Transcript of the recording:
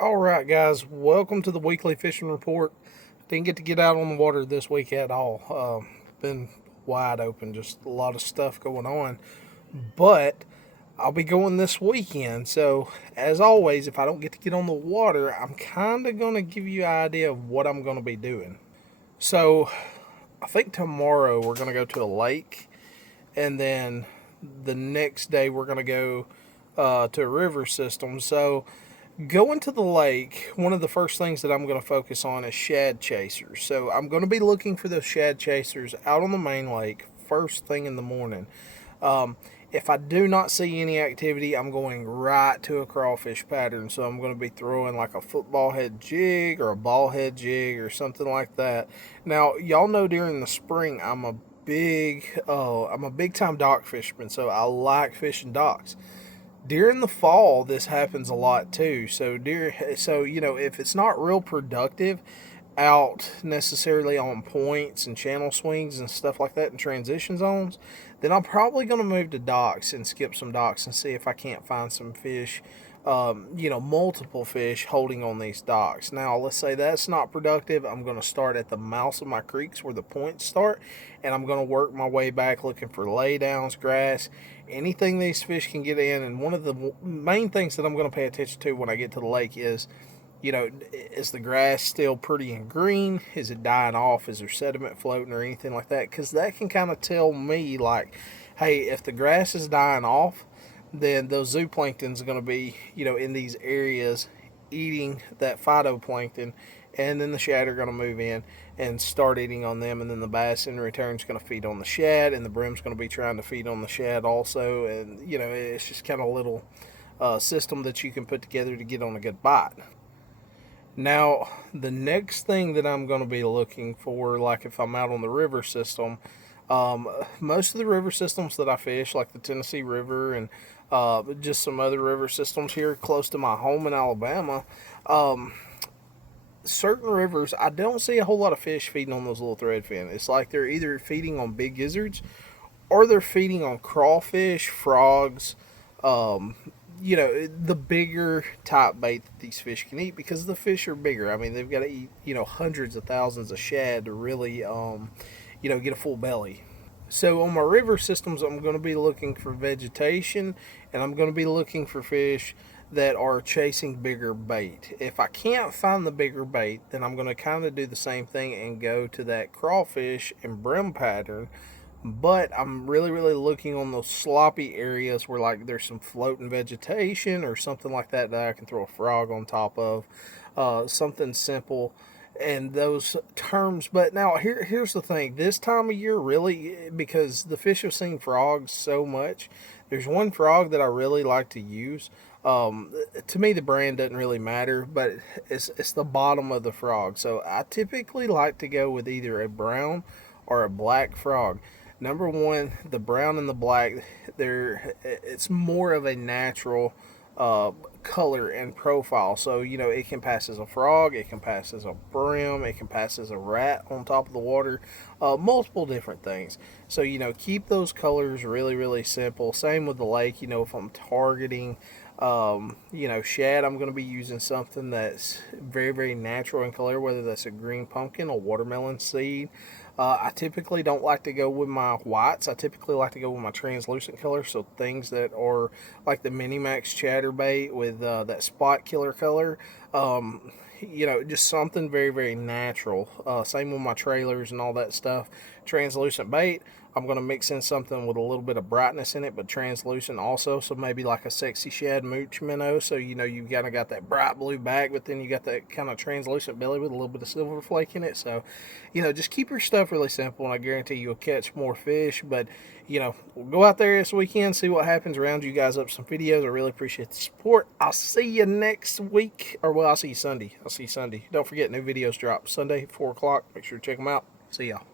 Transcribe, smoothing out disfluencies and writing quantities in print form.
All right, guys, welcome to the weekly fishing report. Didn't get to get out on the water this week at all. Been wide open, just a lot of stuff going on. But I'll be going this weekend. So, as always, if I don't get to get on the water, I'm kind of going to give you an idea of what I'm going to be doing. So, I think tomorrow we're going to go to a lake, and then the next day we're going to go to a river system. So, going to the lake, one of the first things that I'm going to focus on is shad chasers. So I'm going to be looking for those shad chasers out on the main lake first thing in the morning. Um, if I do not see any activity, I'm going right to a crawfish pattern. So I'm going to be throwing like a football head jig or a ball head jig or something like that. Now, y'all know during the spring I'm a big time dock fisherman, so I like fishing docks. During the fall, this happens a lot too. So if it's not real productive out necessarily on points and channel swings and stuff like that in transition zones, then I'm probably going to move to docks and skip some docks and see if I can't find some fish, multiple fish holding on these docks. Now, let's say that's not productive. I'm going to start at the mouths of my creeks where the points start, and I'm going to work my way back looking for laydowns, grass, anything these fish can get in. And one of the main things that I'm going to pay attention to when I get to the lake is, is the grass still pretty and green? Is it dying off? Is there sediment floating or anything like that? Because that can kind of tell me, like, hey, if the grass is dying off, then those zooplankton's going to be, in these areas eating that phytoplankton, and then the shad are going to move in and start eating on them, and then the bass in return is going to feed on the shad, and the brim's going to be trying to feed on the shad also, and it's just kind of a little system that you can put together to get on a good bite. Now, the next thing that I'm going to be looking for, like if I'm out on the river system, most of the river systems that I fish, like the Tennessee River and just some other river systems here close to my home in Alabama, um, certain rivers, I don't see a whole lot of fish feeding on those little threadfin. It's like they're either feeding on big gizzards or they're feeding on crawfish, frogs, um, the bigger type bait that these fish can eat because the fish are bigger. I mean, they've got to eat, hundreds of thousands of shad to really, get a full belly. So on my river systems, I'm going to be looking for vegetation, and I'm going to be looking for fish that are chasing bigger bait. If I can't find the bigger bait, then I'm going to kind of do the same thing and go to that crawfish and brim pattern. But I'm really, really looking on those sloppy areas where like there's some floating vegetation or something like that I can throw a frog on top of, something simple and those terms. But now here's the thing: this time of year, really, because the fish have seen frogs so much. There's one frog that I really like to use. To me, the brand doesn't really matter, but it's the bottom of the frog. So I typically like to go with either a brown or a black frog. Number one, the brown and the black, it's more of a natural uh, color and profile. So, it can pass as a frog, it can pass as a brim, it can pass as a rat on top of the water, multiple different things. So, keep those colors really, really simple. Same with the lake, if I'm targeting, shad, I'm going to be using something that's very, very natural in color, whether that's a green pumpkin, a watermelon seed. I typically don't like to go with my whites. I typically like to go with my translucent colors, so things that are like the Minimax chatterbait with that spot killer color. Just something very, very natural. Same with my trailers and all that stuff. Translucent bait, I'm going to mix in something with a little bit of brightness in it, but translucent also. So maybe like a sexy shad mooch minnow. So, you've kind of got that bright blue back, but then you got that kind of translucent belly with a little bit of silver flake in it. So, just keep your stuff really simple, and I guarantee you'll catch more fish. But, we'll go out there this weekend, see what happens, round you guys up some videos. I really appreciate the support. I'll see you next week, or well, I'll see you Sunday. Don't forget, new videos drop Sunday, 4 o'clock. Make sure to check them out. See y'all.